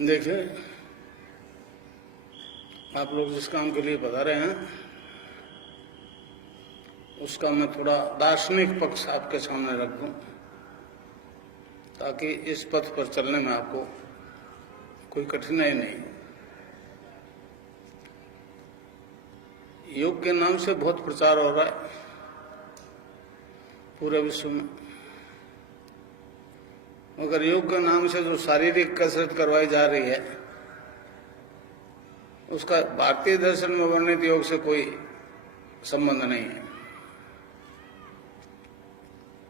देखिए, आप लोग जिस काम के लिए पधारे हैं उसका मैं थोड़ा दार्शनिक पक्ष आपके सामने रख दूं, ताकि इस पथ पर चलने में आपको कोई कठिनाई नहीं हो। योग के नाम से बहुत प्रचार हो रहा है पूरे विश्व में, मगर योग के नाम से जो शारीरिक कसरत करवाई जा रही है उसका भारतीय दर्शन में वर्णित योग से कोई संबंध नहीं है।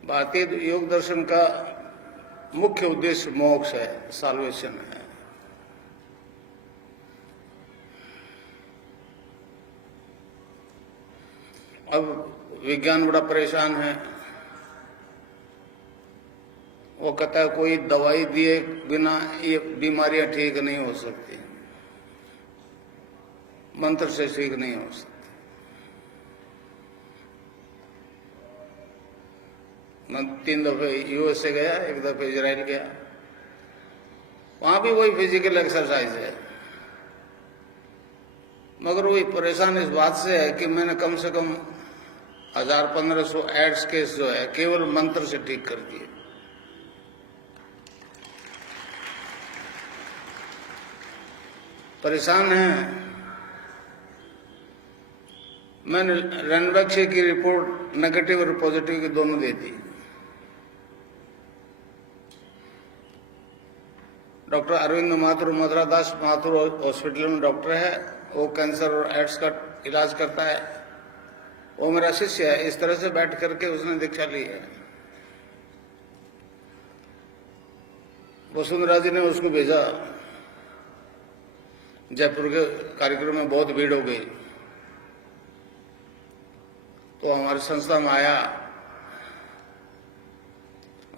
भारतीय योग दर्शन का मुख्य उद्देश्य मोक्ष है, साल्वेशन है। अब विज्ञान बड़ा परेशान है, वो कहता है कोई दवाई दिए बिना ये बीमारियां ठीक नहीं हो सकती, मंत्र से ठीक नहीं हो सकती। मैं 3 दफे यूएसए गया, 1 दफे इजराइल गया, वहां भी वही फिजिकल एक्सरसाइज है, मगर वही परेशान इस बात से है कि मैंने कम से कम 1000-1500 एड्स केस जो है केवल मंत्र से ठीक कर दिए। परेशान है। मैंने रणबक्षे की रिपोर्ट नेगेटिव और पॉजिटिव की दोनों दे दी। डॉक्टर अरविंद माथुर, मधुरादास माथुर हॉस्पिटल में डॉक्टर है, वो कैंसर और एड्स का इलाज करता है। वो मेरा शिष्य है। इस तरह से बैठ करके उसने दीक्षा ली है। वसुंधरा जी ने उसको भेजा। जयपुर के कार्यक्रम में बहुत भीड़ हो गई, तो हमारी संस्था में आया।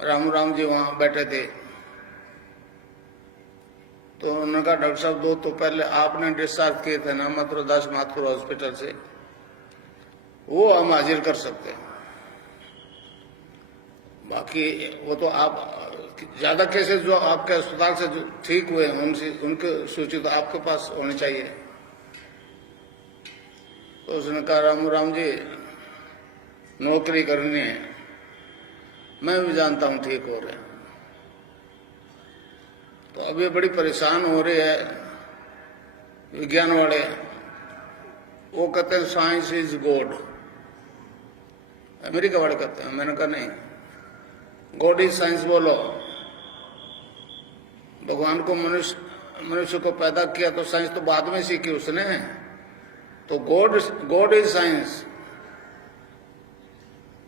राम जी वहां बैठे थे, तो उन्होंने कहा डॉक्टर साहब 2 तो पहले आपने डिस्चार्ज किए थे ना मथुरादास माथुर हॉस्पिटल से, वो हम हाजिर कर सकते हैं, बाकी वो तो आप ज्यादा केसेस जो आपके अस्पताल से जो ठीक हुए हैं उनके सूची तो आपके पास होनी चाहिए। तो उसने कहा राम जी नौकरी करनी है, मैं भी जानता हूं ठीक हो रहे हैं। तो अब ये बड़ी परेशान हो रही है विज्ञान वाले। वो कहते हैं साइंस इज गॉड, अमेरिका वाले कहते हैं। मैंने कहा नहीं, गॉड इज साइंस बोलो। भगवान को मनुष्य को पैदा किया तो साइंस तो बाद में सीखी उसने, तो गॉड इज साइंस।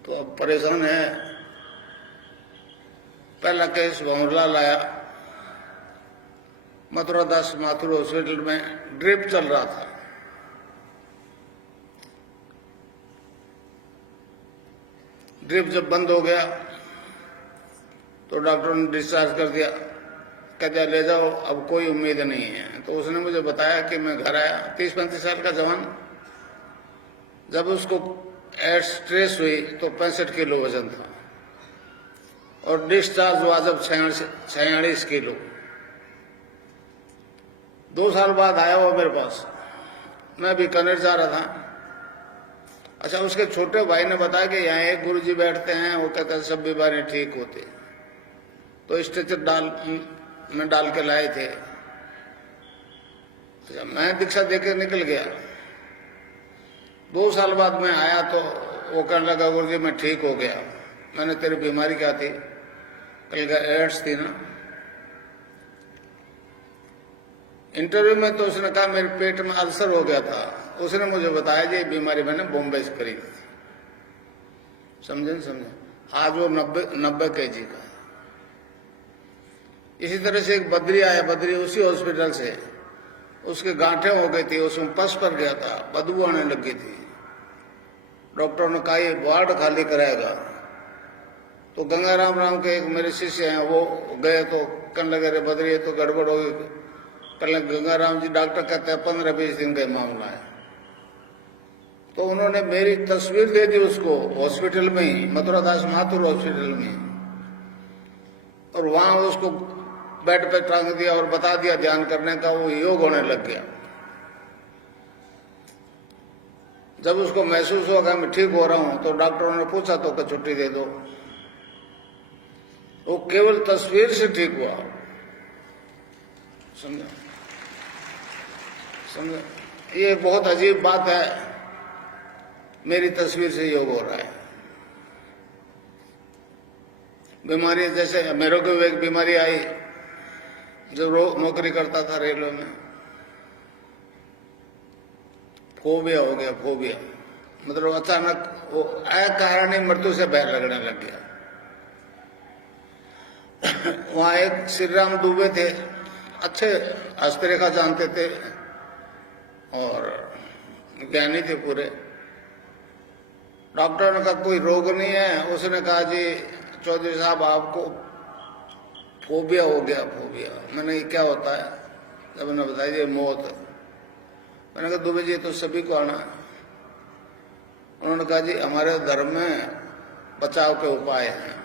तो अब परेशान है। पहला केस भंवरलाल लाया, मथुरादास माथुर हॉस्पिटल में ड्रिप चल रहा था। ड्रिप जब बंद हो गया तो डॉक्टर ने डिस्चार्ज कर दिया, कहते ले जाओ अब कोई उम्मीद नहीं है। तो उसने मुझे बताया कि मैं घर आया, 30-35 साल का जवान, जब उसको एड्स ट्रेस हुई तो 65 किलो वजन था और डिस्चार्ज हुआ जब 46 किलो। 2 साल बाद आया वो मेरे पास, मैं बीकानेर जा रहा था। अच्छा, उसके छोटे भाई ने बताया कि यहाँ एक गुरुजी बैठते हैं, वो कहते हैं सब बीमारियां ठीक होती, तो स्ट्रेचर में डाल के लाए थे। अच्छा, मैं दीक्षा देकर निकल गया। 2 साल बाद मैं आया तो वो कहने लगा गुरुजी मैं ठीक हो गया। मैंने तेरी बीमारी क्या थी? कल का एड्स थी ना। इंटरव्यू में तो उसने कहा मेरे पेट में अल्सर हो गया था। उसने मुझे बताया कि ये बीमारी मैंने बॉम्बे से करी थी। समझे? आज वो 90 kg का। इसी तरह से एक बद्री आया, बद्री उसी हॉस्पिटल से, उसके गांठें हो गई थी, उसमें पस पर गया था, बदबू आने लगी थी। डॉक्टर ने कहा ये वार्ड खाली कराएगा। तो गंगाराम के एक मेरे शिष्य हैं, वो गए तो कहने लगे रे बद्री ये तो गड़बड़ हो गई। कहने गंगाराम जी डॉक्टर कहते हैं 15-20 दिन का मामला है। तो उन्होंने मेरी तस्वीर दे दी उसको हॉस्पिटल में ही, मथुरादास माथुर हॉस्पिटल में, और वहां उसको बेड पे टांग दिया और बता दिया ध्यान करने का, वो योग होने लग गया। जब उसको महसूस हुआ कि मैं ठीक हो रहा हूं तो डॉक्टरों ने पूछा तो कि छुट्टी दे दो। वो केवल तस्वीर से ठीक हुआ। समझो समझो, ये बहुत अजीब बात है। मेरी तस्वीर से योग हो रहा है। बीमारी जैसे मेरे को एक बीमारी आई जब नौकरी करता था रेलवे में, फोबिया हो गया। फोबिया मतलब अचानक वो अकारण ही मृत्यु से भय लगने लग गया। वहां एक श्री राम दुबे थे, अच्छे हस्तरेखा जानते थे और ज्ञानी थे पूरे। डॉक्टर ने कहा कोई रोग नहीं है। उसने कहा जी चौधरी साहब आपको फोबिया हो गया। फोबिया मैंने क्या होता है? जब मैंने बताया ये मौत है। मैंने कहा दुबे जी तो सभी को आना है। उन्होंने कहा जी हमारे धर्म में बचाव के उपाय हैं।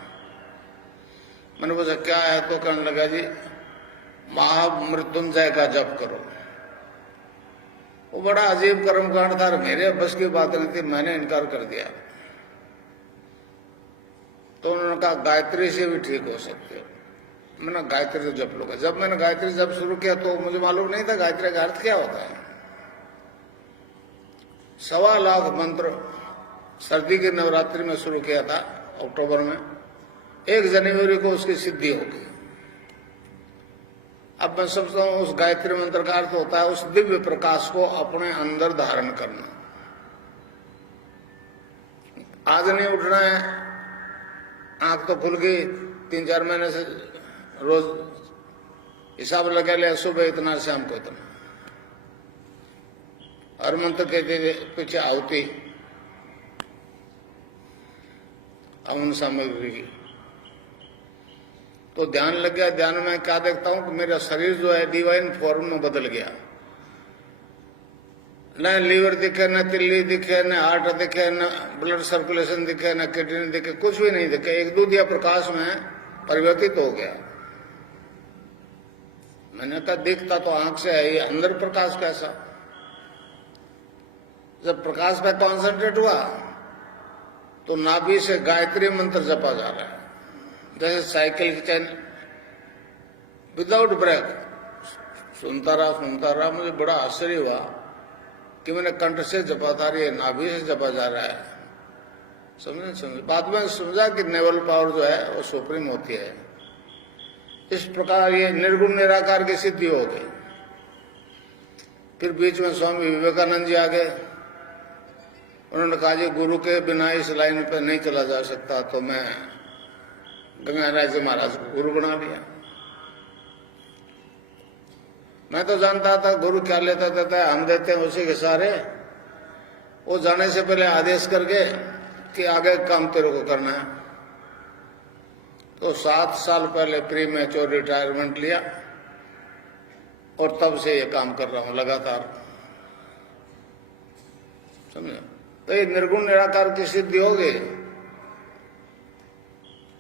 मैंने पूछा क्या है? तो कहने लगा जी महामृत्युंजय का जप करो। वो बड़ा अजीब कर्मकांड था, मेरे बस की बात नहीं थी, मैंने इनकार कर दिया। तो उन्होंने कहा गायत्री से भी ठीक हो सकते हो। मैंने गायत्री से जप लूंगा। जब मैंने गायत्री जप शुरू किया तो मुझे मालूम नहीं था गायत्री का अर्थ क्या होता है। 1.25 लाख मंत्र सर्दी के नवरात्रि में शुरू किया था अक्टूबर में। 1 जनवरी को उसकी सिद्धि होगी। अब मैं समझता हूं उस गायत्री मंत्र का अर्थ होता है उस दिव्य प्रकाश को अपने अंदर धारण करना। आज नहीं उठना है, आंख तो खुल गई, 3-4 महीने से रोज हिसाब लगा लिया, सुबह इतना शाम को इतना। हर मंत्र के पीछे आहुति हवन सामग्री की। तो ध्यान लग गया। ध्यान में क्या देखता हूं कि मेरा शरीर जो है डिवाइन फॉर्म में बदल गया। न लीवर दिखे, न तिल्ली दिखे, न हार्ट दिखे, न ब्लड सर्कुलेशन दिखे, न किडनी दिखे, कुछ भी नहीं दिखे। एक दूधिया प्रकाश में परिवर्तित हो गया। मैंने कहा दिखता तो आंख से है, ये अंदर प्रकाश कैसा? जब प्रकाश पे कॉन्सेंट्रेट हुआ तो नाभि से गायत्री मंत्र जपा जा रहा है जैसे साइकिल की चैन, विदाउट ब्रेक। सुनता रहा। मुझे बड़ा आश्चर्य हुआ कि मैंने कंठ से जपा था, ये नाभि से जपा जा रहा है। समझे। बाद में समझा कि नेवल पावर जो है वो सुप्रीम होती है। इस प्रकार ये निर्गुण निराकार की सिद्धि हो गई। फिर बीच में स्वामी विवेकानंद जी आ गए। उन्होंने कहा जी गुरु के बिना इस लाइन पे नहीं चला जा सकता, तो मैं गंगाराय जी महाराज को गुरु बना लिया। मैं तो जानता था गुरु क्या लेता देता है, हम देते हैं उसी के सारे। वो जाने से पहले आदेश करके कि आगे काम तेरे को करना है। तो 7 साल पहले प्री मैच्योर रिटायरमेंट लिया और तब से ये काम कर रहा हूं लगातार। समझे। तो ये निर्गुण निराकार की सिद्धि हो गई।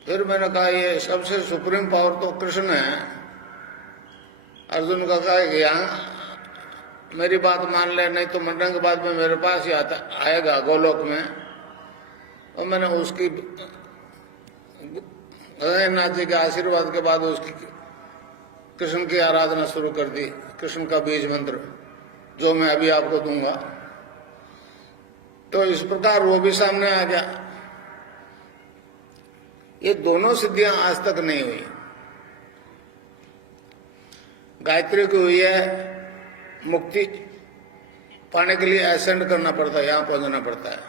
फिर मैंने कहा ये सबसे सुप्रीम पावर तो कृष्ण है। अर्जुन का कहा कि यहाँ मेरी बात मान ले, नहीं तो मरने के बाद में मेरे पास ही आएगा गोलोक में। और मैंने उसकी नाथ जी के आशीर्वाद के बाद उसकी कृष्ण की आराधना शुरू कर दी। कृष्ण का बीज मंत्र जो मैं अभी आपको दूंगा। तो इस प्रकार वो भी सामने आ गया। ये दोनों सिद्धियां आज तक नहीं हुई। गायत्री को हुई है, मुक्ति पाने के लिए असेंड करना पड़ता है, यहां पहुंचना पड़ता है।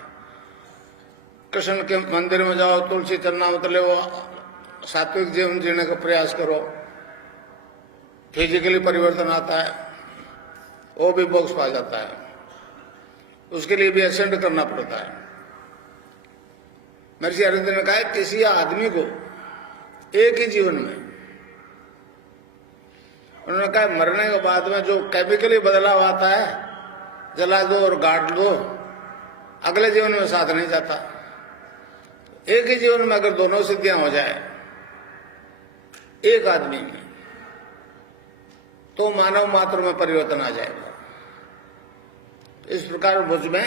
कृष्ण के मंदिर में जाओ, तुलसी चरनामृत ले, वो सात्विक जीवन जीने का प्रयास करो, फिजिकली परिवर्तन आता है, वो भी मोक्ष पा जाता है। उसके लिए भी असेंड करना पड़ता है। महर्षि अरविंद ने कहा किसी आदमी को एक ही जीवन में, उन्होंने कहा मरने के बाद में जो केमिकली बदलाव आता है, जला दो और गाड़ दो, अगले जीवन में साथ नहीं जाता। एक ही जीवन में अगर दोनों सिद्धियां हो जाए एक आदमी में, तो मानव मात्र में परिवर्तन आ जाएगा। इस प्रकार मुझ में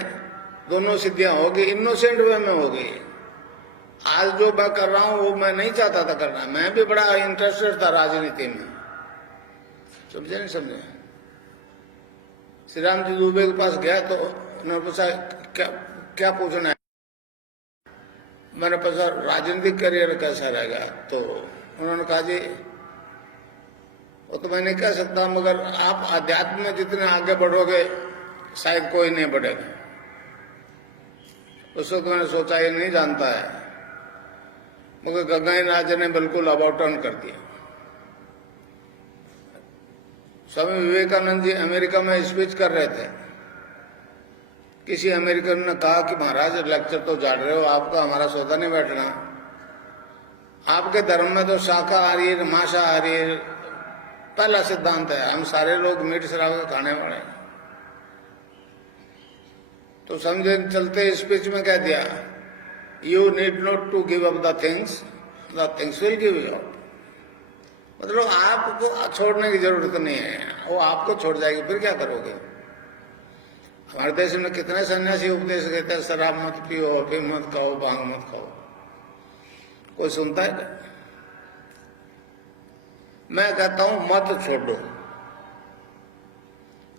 दोनों सिद्धियां होगी, इनोसेंट वे में होगी। आज जो मैं कर रहा हूं वो मैं नहीं चाहता था करना, मैं भी बड़ा इंटरेस्टेड था राजनीति में, समझे नहीं समझे। श्री राम जी दुबे के पास गया तो उन्होंने पूछा क्या क्या पूछना है, मैंने पूछा राजनीतिक करियर कैसा रहेगा, तो उन्होंने कहा जी वो तो मैं नहीं कह सकता, मगर आप अध्यात्म में जितने आगे बढ़ोगे शायद कोई नहीं बढ़ेगा। उस वक्त मैंने सोचा ये नहीं जानता है, मगर गंगाई राजा ने बिल्कुल अबाउट टर्न कर दिया। स्वामी विवेकानंद जी अमेरिका में स्पीच कर रहे थे, किसी अमेरिकन ने कहा कि महाराज लेक्चर तो झाड़ रहे हो, आपका हमारा सौदा नहीं बैठना, आपके धर्म में तो शाकाहारी मांसाहारी पहला सिद्धांत है, हम सारे लोग मीट शराब खाने वाले हैं। तो समझे चलते स्पीच में कह दिया, you need not to give up the things will give you up. मतलब आपको छोड़ने की जरूरत नहीं है, वो आपको छोड़ जाएगी, फिर क्या करोगे। हमारे देश में कितने सन्यासी उपदेश देते हैं, शराब मत पियो, अफीम मत खाओ, भांग मत खाओ, कोई सुनता है क्या। मैं कहता हूं मत छोड़ो,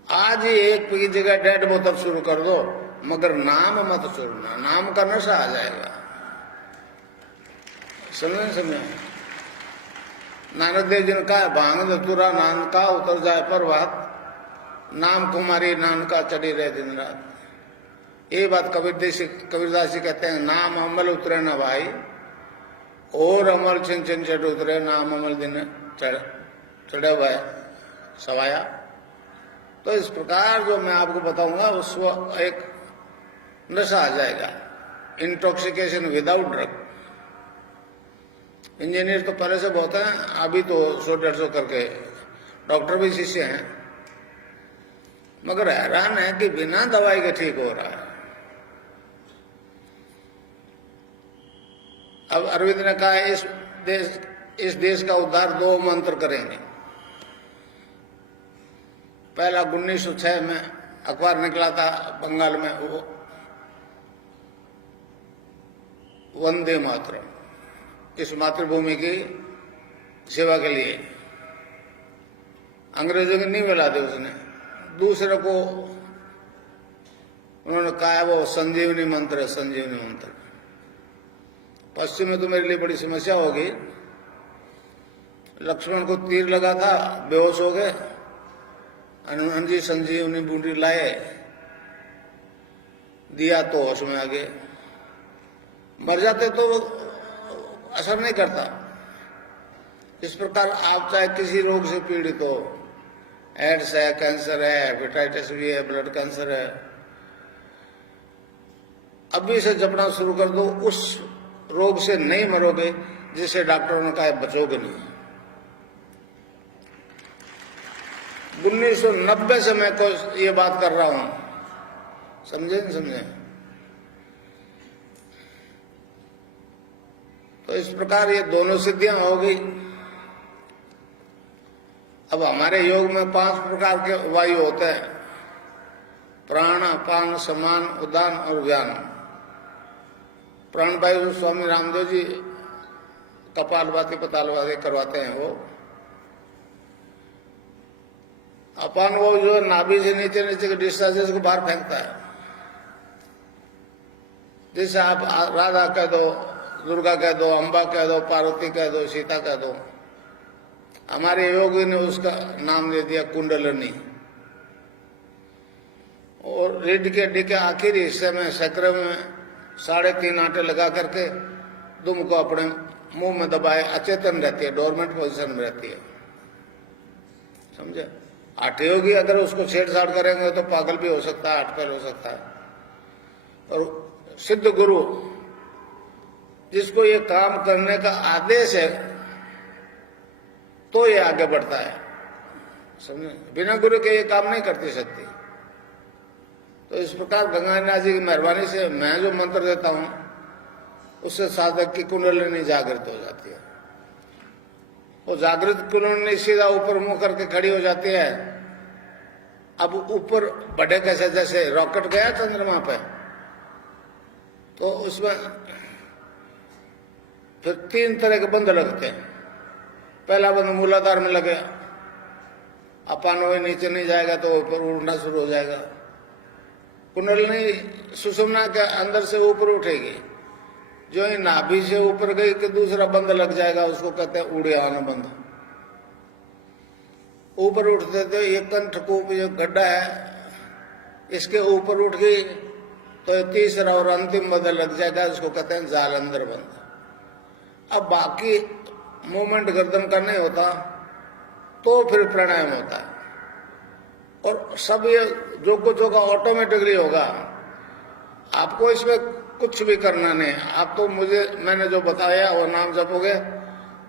आज ही एक की जगह 1.5 बोतल शुरू कर दो, मगर नाम मत छोड़ना, नाम का नशा आ जाएगा। समझे नानक देव जी ने कहा, भांग धतूरा नान का उतर जाए प्रभात, नाम कुमारी नानका चढ़ी रहे दिन रात। ये बात कबीरदास जी कहते हैं, नाम अमल उतरे न भाई, और अमल छिन छिन चढ़ उतरे, नाम अमल दिन चढ़े हुआ सवाया। तो इस प्रकार जो मैं आपको बताऊंगा उसको एक नशा आ जाएगा, इंटॉक्सिकेशन विदाउट ड्रग। इंजीनियर तो पहले से बहुत है, अभी तो 100-150 करके डॉक्टर भी शिष्य हैं, मगर हैरान है कि बिना दवाई के ठीक हो रहा है। अब अरविंद ने कहा इस देश का उद्धार 2 मंत्र करेंगे। पहला 1906 में अखबार निकला था बंगाल में, वो वंदे मातरम, इस मातृभूमि की सेवा के लिए अंग्रेजों के नहीं मिला थे उसने। दूसरे को उन्होंने कहा है वो संजीवनी मंत्र है, संजीवनी मंत्र। पश्चिम में तो मेरे लिए बड़ी समस्या होगी। लक्ष्मण को तीर लगा था, बेहोश हो गए, हनुमान जी संजीवनी बूंदी लाए, दिया तो होश में आ गए। मर जाते तो असर नहीं करता। इस प्रकार आप चाहे किसी रोग से पीड़ित हो, एड्स है, कैंसर है, हेपेटाइटिस भी है, ब्लड कैंसर है, अभी से जपना शुरू कर दो, उस रोग से नहीं मरोगे जिसे डॉक्टरों ने कहा बचोगे नहीं। 1990 से मैं को ये बात कर रहा हूं, समझे नहीं समझे। तो इस प्रकार ये दोनों सिद्धियां हो गई। अब हमारे योग में 5 प्रकार के वायु होते हैं, प्राण, अपान, समान, उदान और व्यान। प्राण वायु स्वामी रामदेव जी कपालभाति पतालभाति करवाते हैं वो। अपान वायु जो नाभि से नीचे नीचे के डिस्चार्जेस को बाहर फेंकता है। जैसे आप राधा कह दो, दुर्गा कह दो, अम्बा कह दो, पार्वती कह दो, सीता कह दो, हमारे योगी ने उसका नाम दे दिया कुंडलनी। और रीढ़ के हड्डी के आखिरी हिस्से में सक्र में 3.5 आटे लगा करके दुम को अपने मुंह में दबाए, अचेतन रहती है, डोरमेंट पोजीशन में रहती है, समझे। आटे योगी अगर उसको छेड़छाड़ करेंगे तो पागल भी हो सकता है, 8 पैर हो सकता है। और सिद्ध गुरु जिसको ये काम करने का आदेश है तो ये आगे बढ़ता है, समझे। बिना गुरु के ये काम नहीं करती सकती। तो इस प्रकार गंगानाथ जी की मेहरबानी से मैं जो मंत्र देता हूं उससे साधक की कुंडलिनी जागृत हो जाती है। वो जागृत कॉलोनी सीधा ऊपर मुंह करके खड़ी हो जाती है। अब ऊपर बढ़े कैसे, जैसे रॉकेट गया चंद्रमा पे, तो उसमें फिर 3 तरह के बंद लगते हैं। पहला बंद मूलाधार में लगे, अपन वो नीचे नहीं जाएगा तो ऊपर उड़ना शुरू हो जाएगा। कुंडलिनी सुषुम्ना के अंदर से ऊपर उठेगी, जो ही नाभि से ऊपर गई कि दूसरा बंद लग जाएगा, उसको कहते हैं उड़ियान बंद। ऊपर उठते तो ये कंठकूप जो गड्ढा है, इसके ऊपर उठ गई तो तीसरा और अंतिम बंद लग जाएगा, उसको कहते हैं जालंधर बंद। अब बाकी मूवमेंट गर्दन का नहीं होता तो फिर प्राणायाम होता है, और सब ये जो कुछ होगा ऑटोमेटिकली होगा। आपको इसमें कुछ भी करना नहीं, आप तो मैंने जो बताया वो नाम जपोगे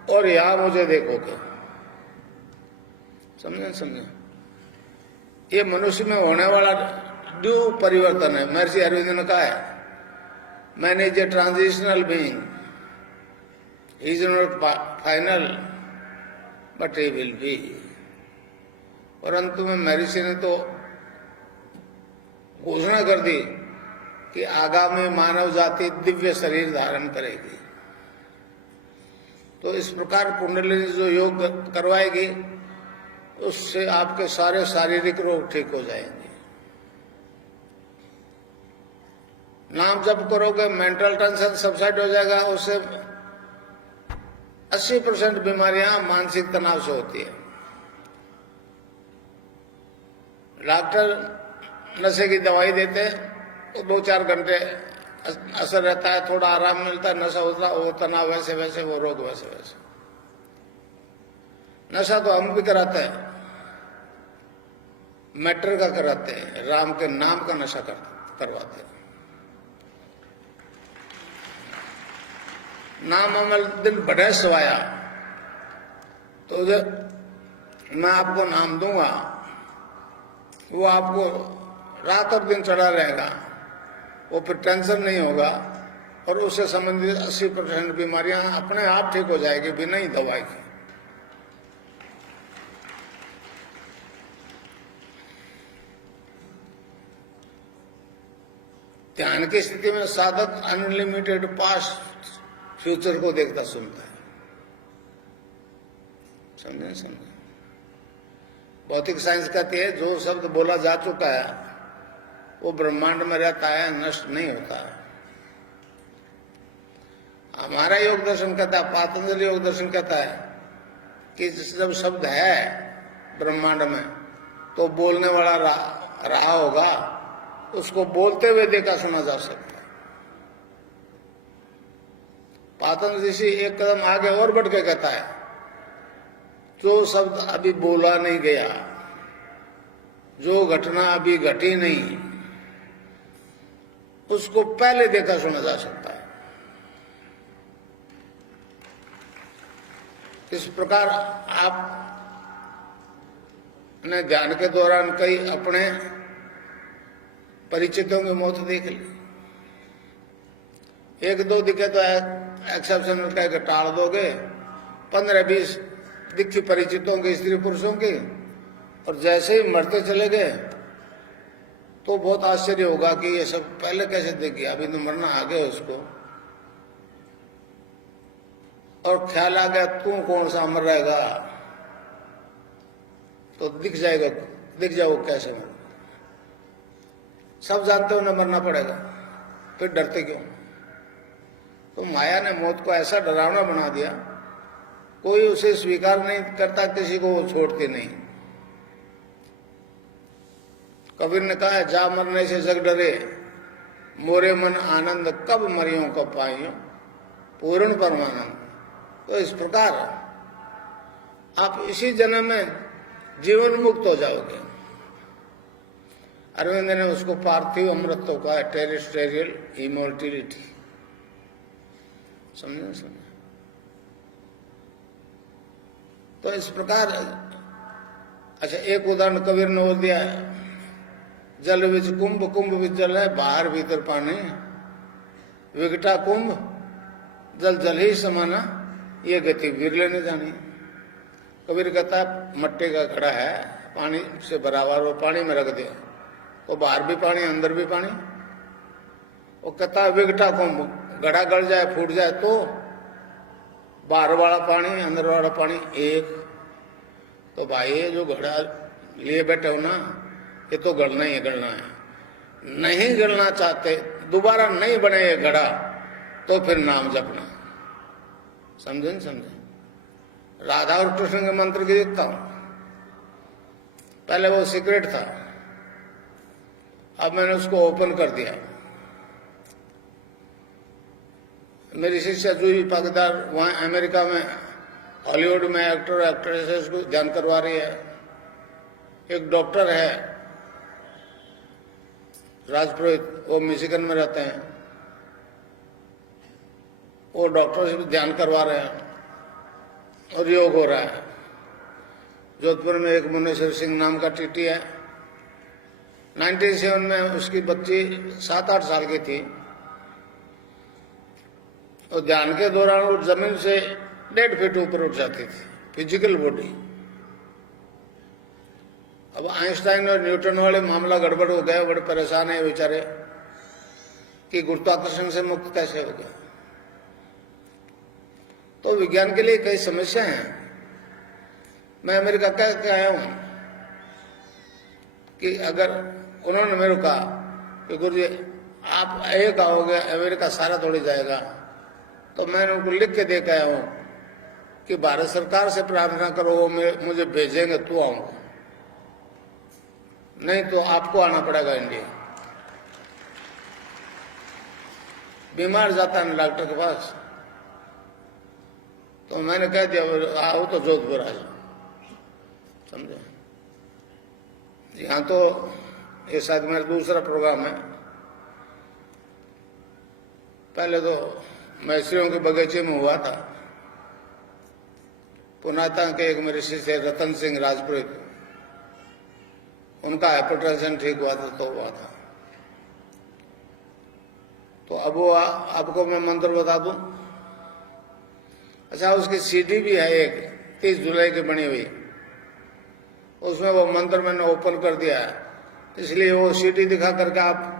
और यहां मुझे देखोगे। समझे? ये मनुष्य में होने वाला ड्यू परिवर्तन है। महर्षि अरविंद ने कहा है, man is a transitional being, he is not final but he will be। परंतु में महर्षि ने तो घोषणा कर दी कि आगामी मानव जाति दिव्य शरीर धारण करेगी। तो इस प्रकार कुंडलिनी जो योग करवाएगी, उससे आपके सारे शारीरिक रोग ठीक हो जाएंगे। नाम जप करोगे, मेंटल टेंशन सबसाइड हो जाएगा। उससे 80% बीमारियां मानसिक तनाव से होती है। डॉक्टर नशे की दवाई देते हैं तो 2-4 घंटे असर रहता है, थोड़ा आराम मिलता है, नशा होता है, वो तनाव वैसे वैसे, वो रोग वैसे वैसे। नशा तो हम भी कराते हैं, मैटर का कराते हैं, राम के नाम का नशा करवाते हैं। नाम अमल दिन बढ़े सवाया, तो मैं आपको नाम दूंगा, वो आपको रात और दिन चढ़ा रहेगा, वो फिर टेंशन नहीं होगा, और उससे संबंधित 80% बीमारियां अपने आप ठीक हो जाएगी बिना ही दवाई के। ध्यान की स्थिति में साधक अनलिमिटेड पास्ट फ्यूचर को देखता सुनता है। समझे? भौतिक साइंस कहती है जो शब्द बोला जा चुका है वो ब्रह्मांड में रहता है, नष्ट नहीं होता है। हमारा योग दर्शन कहता है, पातंजल योग दर्शन कहता है कि जब शब्द है ब्रह्मांड में तो बोलने वाला रहा होगा, उसको बोलते हुए देखा सुना जा सकता है। पातंजल ऋषि एक कदम आगे और बढ़ के कहता है, जो शब्द अभी बोला नहीं गया, जो घटना अभी घटी नहीं, उसको पहले देखा सुना जा सकता है। इस प्रकार आप अपने ध्यान के दौरान कई अपने परिचितों की मौत देख ली। 1-2 दिखे तो एक्सेप्शन कह टाल दोगे, 15-20 दिखी परिचितों के, स्त्री पुरुषों के, और जैसे ही मरते चले गए तो बहुत आश्चर्य होगा कि ये सब पहले कैसे देख गया, अभी तो मरना आ गया उसको, और ख्याल आ गया तू कौन सा मर रहेगा, तो दिख जाओ कैसे मर। सब जानते हो न मरना पड़ेगा, फिर डरते क्यों? तो माया ने मौत को ऐसा डरावना बना दिया, कोई उसे स्वीकार नहीं करता, किसी को वो छोड़ती नहीं। कबीर ने कहा है, जा मरने से जग डरे, मोरे मन आनंद कब मरियों को पाइयो, पूर्ण परमानंद। तो इस प्रकार आप इसी जन्म में जीवन मुक्त हो जाओगे। अरविंद ने उसको पार्थिव अमृत तो कहा, टेरेस्ट्रियल इमोर्टिलिटी। समझे? तो इस प्रकार, अच्छा एक उदाहरण कबीर ने वो दिया, जल विच कुंभ, कुंभ विच जल है, बाहर भीतर पानी, विकटा कुंभ जल जल ही समाना, ये गति विरले ने जानी। कबीर कहता है मट्टी का घड़ा है, पानी से भरा हुआ, वो पानी में रख दिया, वो बाहर भी पानी अंदर भी पानी। वो कहता है विघटा को घड़ा गड़ जाए फूट जाए तो बाहर वाला पानी अंदर वाला पानी एक। तो भाई ये जो घड़ा लिए बैठे हो ना, ये तो गड़ना ही गड़ना है। नहीं गड़ना चाहते, दोबारा नहीं बने ये घड़ा, तो फिर नाम जपना। समझे नहीं समझे? राधा और कृष्ण के मंत्र की देखता हूं, पहले वो सीक्रेट था, अब मैंने उसको ओपन कर दिया। मेरी शिष्या जूही पागदार वहां अमेरिका में हॉलीवुड में एक्टर एक्ट्रेसेस को ध्यान करवा रही है। एक डॉक्टर है राजपुरोहित, वो मिशिगन में रहते हैं, वो डॉक्टर से भी ध्यान करवा रहे हैं और योग हो रहा है। जोधपुर में एक मुनेश्वर सिंह नाम का टीटी है, 97 में उसकी बच्ची 7-8 साल की थी। और ध्यान के दौरान वो जमीन से 1.5 फीट ऊपर उठ जाती थी, फिजिकल बॉडी। अब आइंस्टाइन और न्यूटन वाले मामला गड़बड़ हो गए, बड़े परेशान है बेचारे कि गुरुत्वाकर्षण से मुक्त कैसे हो गया। तो विज्ञान के लिए कई समस्या हैं। मैं अमेरिका कह के आया हूं कि अगर उन्होंने मेरे को कहा कि गुरुजी आप एक आओगे अमेरिका सारा थोड़ी जाएगा, तो मैंने उनको लिख के दे के आया हूं कि भारत सरकार से प्रार्थना करो वो मुझे भेजेंगे तो आऊंगा, नहीं तो आपको आना पड़ेगा इंडिया। बीमार जाता है ना डॉक्टर के पास, तो मैंने कह दिया आओ तो जोधपुर आ जाओ। समझे? यहाँ तो ये शायद मेरा दूसरा प्रोग्राम है। पहले तो मैत्रियों के बगीचे में हुआ था, पुनाता के एक मेरे शिष्य रतन सिंह राजपुरोहित, उनका हाइपरटेंशन ठीक हुआ था तो हुआ था। तो अब वो आपको मैं मंत्र बता दूं। अच्छा, उसकी सीडी भी है एक 30 जुलाई की बनी हुई, उसमें वो मंत्र मैंने ओपन कर दिया है, इसलिए वो सीडी दिखा करके आप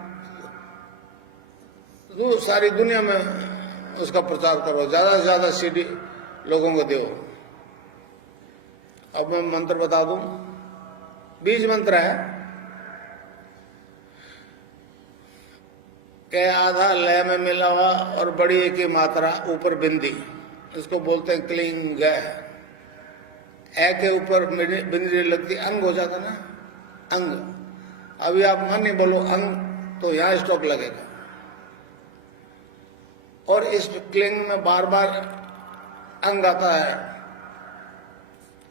सारी दुनिया में उसका प्रचार करो, ज्यादा से ज्यादा सीडी लोगों को दो। अब मैं मंत्र बता दूं, बीज मंत्र है के आधा लय में मिला हुआ और बड़ी एक ही मात्रा ऊपर बिंदी, इसको बोलते हैं क्लिंग। ए के ऊपर बिंदी लगती अंग हो जाता ना, अंग। अभी आप मन नहीं बोलो अंग, तो यहां स्टॉक लगेगा। और इस क्लिंग में बार बार अंग आता है।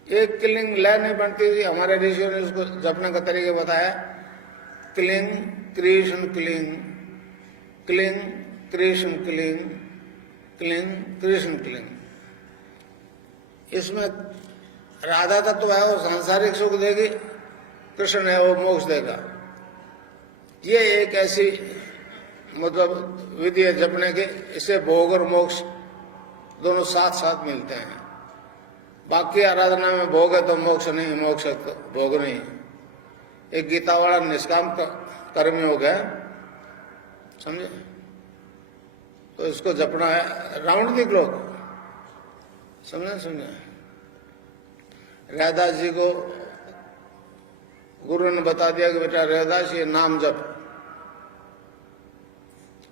एक क्लिंग लय नहीं बनती थी, हमारे ऋषियों ने उसको जपने का तरीका बताया। Cling Krishna cling, cling Krishna cling, cling Krishna cling. इसमें राधा तत्व है, वो सांसारिक सुख देगी, कृष्ण है वो मोक्ष देगा। ये एक ऐसी मतलब विधि है जपने की, इससे भोग और मोक्ष दोनों साथ साथ मिलते हैं। बाकी आराधना में भोग है तो मोक्ष नहीं, मोक्ष है तो भोग नहीं। एक गीता वाला निष्काम कर्मी हो गया, समझे? तो इसको जपना है राउंड द क्लॉक। समझे? रैदास जी को गुरु ने बता दिया कि बेटा रैदास ये नाम जप,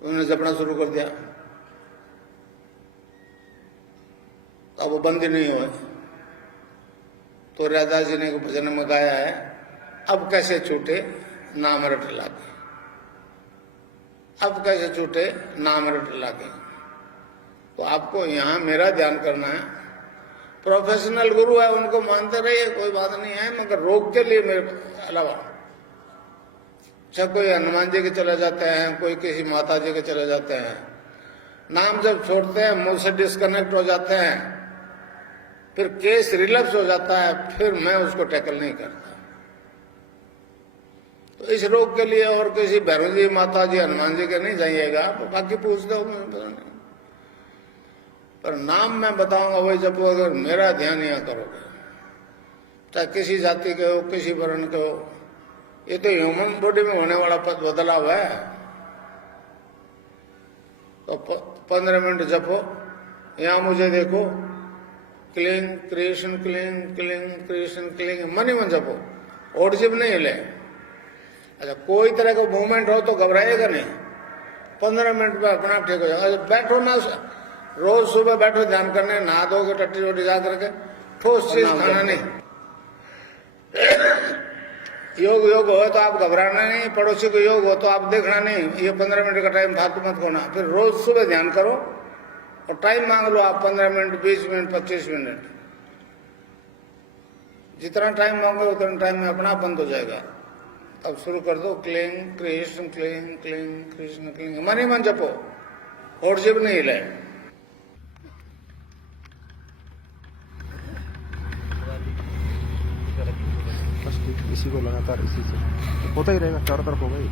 उन्होंने जपना शुरू कर दिया। अब वो बंद नहीं हुए, तो रैदास जी ने भजन में गाया है, अब कैसे छूटे नाम रट लागे, अब कैसे छूटे नाम रट लागे। तो आपको यहाँ मेरा ध्यान करना है। प्रोफेशनल गुरु है, उनको मानते रहिए, कोई बात नहीं है, मगर रोग के लिए मेरे अलावा। अच्छा, कोई हनुमान जी के चले जाते हैं, कोई किसी माता जी के चले जाते हैं, नाम जब छोड़ते हैं मुंह से डिस्कनेक्ट हो जाते हैं, फिर केस रिलैप्स हो जाता है, फिर मैं उसको टैकल नहीं करता। तो इस रोग के लिए और किसी भैरव जी, माता जी, हनुमान जी के नहीं जाइएगा, तो बाकी पूछ दो, पर नाम मैं बताऊंगा वही जब अगर मेरा ध्यान यहाँ करोगे। चाहे किसी जाति के हो, किसी वर्ण के हो। ये तो ह्यूमन बॉडी में होने वाला बदलाव है। तो 15 मिनट जपो। यहां मुझे देखो, cling Krishna cling cling Krishna cling, मन ही मन जपो, और जिब नहीं हिले। अच्छा, कोई तरह का मूवमेंट हो तो घबराएगा नहीं, 15 मिनट में अपना आप ठीक हो जाएगा। बैठो ना, रोज सुबह बैठो ध्यान करने, नहा दोगे टट्टी रोटी जा करके, ठोस चीज खाना नहीं। योग योग हो तो आप घबराना नहीं, पड़ोसी को योग हो तो आप देखना नहीं, ये 15 मिनट का टाइम फालतू मत खोना। फिर रोज सुबह ध्यान करो और टाइम मांग लो आप, 15 मिनट, 20 मिनट, 25 मिनट, जितना टाइम मांगो उतना टाइम में अपना बंद हो जाएगा। अब शुरू कर दो, cling Krishna cling cling Krishna cling, मन ही मन जपो, और जिब नहीं हिले। बस ठीक, इसी को लगातार इसी से होता ही रहेगा, चारों तरफ होगा ही।